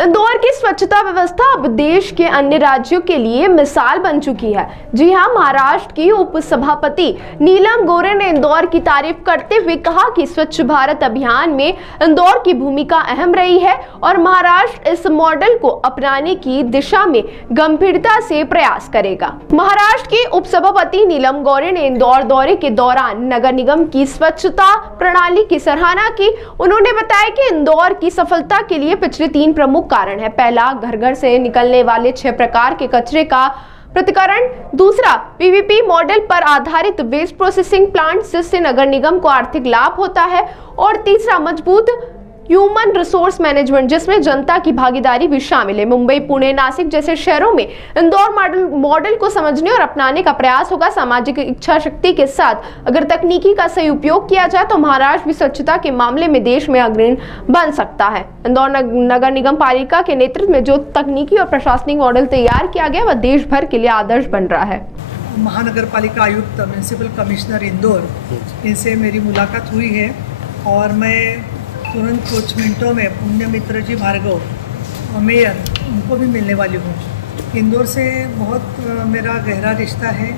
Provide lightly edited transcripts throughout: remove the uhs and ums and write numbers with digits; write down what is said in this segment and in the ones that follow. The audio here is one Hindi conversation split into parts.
इंदौर की स्वच्छता व्यवस्था अब देश के अन्य राज्यों के लिए मिसाल बन चुकी है। जी हां, महाराष्ट्र की उपसभापति नीलम गोरे ने इंदौर की तारीफ करते हुए कहा कि स्वच्छ भारत अभियान में इंदौर की भूमिका अहम रही है और महाराष्ट्र इस मॉडल को अपनाने की दिशा में गंभीरता से प्रयास करेगा। महाराष्ट्र की उपसभापति नीलम गोरे ने इंदौर दौरे के दौरान नगर निगम की स्वच्छता प्रणाली की सराहना की। उन्होंने बताया कि इंदौर की सफलता के लिए पिछले 3 प्रमुख कारण है। पहला, घर घर से निकलने वाले 6 प्रकार के कचरे का पृथक्करण। दूसरा, पीवीपी मॉडल पर आधारित वेस्ट प्रोसेसिंग प्लांट, जिससे नगर निगम को आर्थिक लाभ होता है। और तीसरा, मजबूत ह्यूमन रिसोर्स मैनेजमेंट, जिसमें जनता की भागीदारी भी शामिल है। मुंबई, पुणे, नासिक जैसे शहरों में इंदौर मॉडल को समझने और अपनाने का प्रयास होगा। सामाजिक इच्छा शक्ति के साथ अगर तकनीकी का सही उपयोग किया जाए तो महाराष्ट्र भी स्वच्छता के मामले में देश में अग्रणी बन सकता है। इंदौर नगर निगम पालिका के नेतृत्व में जो तकनीकी और प्रशासनिक मॉडल तैयार किया गया वह देश भर के लिए आदर्श बन रहा है। महानगर पालिका आयुक्त, म्यूनिसिपल कमिश्नर इंदौर, इनसे मेरी मुलाकात हुई है और मैं तुरंत कुछ मिनटों में पुण्य मित्र जी भार्गव मेयर उनको भी मिलने वाली हूँ। इंदौर से बहुत मेरा गहरा रिश्ता है।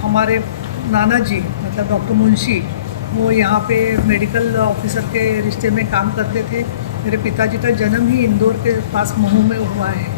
हमारे नाना जी मतलब डॉक्टर मुंशी, वो यहाँ पे मेडिकल ऑफिसर के रिश्ते में काम करते थे। मेरे पिताजी का जन्म ही इंदौर के पास महू में हुआ है।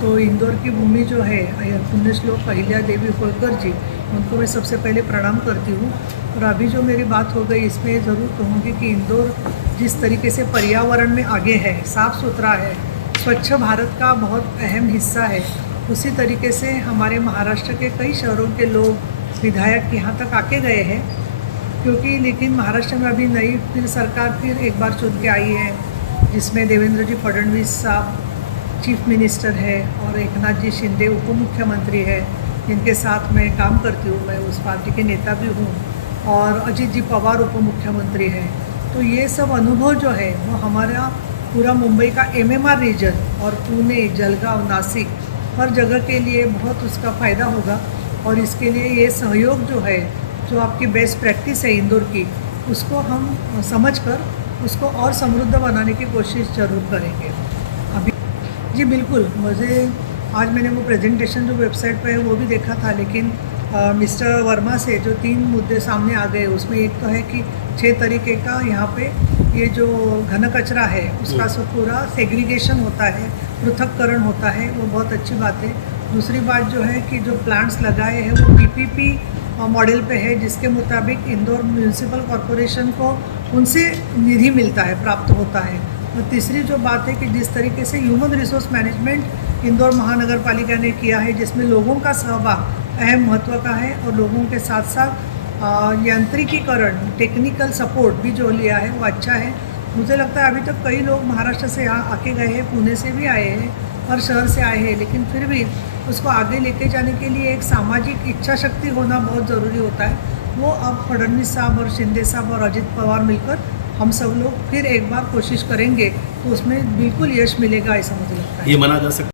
तो इंदौर की भूमि जो है, पुण्यश्लोक अहिल्या देवी होलकर जी, उनको मैं सबसे पहले प्रणाम करती हूँ। और अभी जो मेरी बात हो गई इसमें ज़रूर कहूँगी कि इंदौर जिस तरीके से पर्यावरण में आगे है, साफ़ सुथरा है, स्वच्छ भारत का बहुत अहम हिस्सा है, उसी तरीके से हमारे महाराष्ट्र के कई शहरों के लोग विधायक यहाँ तक आके गए हैं। क्योंकि लेकिन महाराष्ट्र में अभी नई फिर सरकार फिर एक बार चुन के आई है, जिसमें देवेंद्र जी फडणवीस साहब चीफ मिनिस्टर है और एकनाथ जी शिंदे उप मुख्यमंत्री है, जिनके साथ मैं काम करती हूँ। मैं उस पार्टी के नेता भी हूँ। और अजीत जी पवार उप मुख्यमंत्री हैं। तो ये सब अनुभव जो है वो हमारा पूरा मुंबई का MMR रीजन और पुणे, जलगांव, नासिक हर जगह के लिए बहुत उसका फ़ायदा होगा। और इसके लिए ये सहयोग जो है, जो आपकी बेस्ट प्रैक्टिस है इंदौर की, उसको हम समझकर उसको और समृद्ध बनाने की कोशिश ज़रूर करेंगे। अभी जी बिल्कुल, मुझे आज मैंने वो प्रेजेंटेशन जो वेबसाइट पे है वो भी देखा था, लेकिन मिस्टर वर्मा से जो 3 मुद्दे सामने आ गए, उसमें एक तो है कि 6 तरीके का यहाँ पे ये जो घन कचरा है उसका सब पूरा सेग्रीगेशन होता है, पृथक्करण होता है, वो बहुत अच्छी बात है। दूसरी बात जो है कि जो प्लांट्स लगाए हैं वो PPP मॉडल पे है, जिसके मुताबिक इंदौर म्यूनिसिपल कॉरपोरेशन को उनसे निधि मिलता है, प्राप्त होता है। और तीसरी जो बात है कि जिस तरीके से ह्यूमन रिसोर्स मैनेजमेंट इंदौर महानगर पालिका ने किया है, जिसमें लोगों का सहभाग अहम महत्व का है और लोगों के साथ साथ यांत्रिकीकरण, टेक्निकल सपोर्ट भी जो लिया है वो अच्छा है। मुझे लगता है अभी तक कई लोग महाराष्ट्र से यहाँ आके गए हैं, पुणे से भी आए हैं, हर शहर से आए हैं, लेकिन फिर भी उसको आगे लेके जाने के लिए एक सामाजिक इच्छा शक्ति होना बहुत ज़रूरी होता है। वो अब फडणवीस साहब और शिंदे साहब और अजित पवार मिलकर हम सब लोग फिर एक बार कोशिश करेंगे तो उसमें बिल्कुल यश मिलेगा, ऐसा मुझे लगता है। ये माना जा सकता है।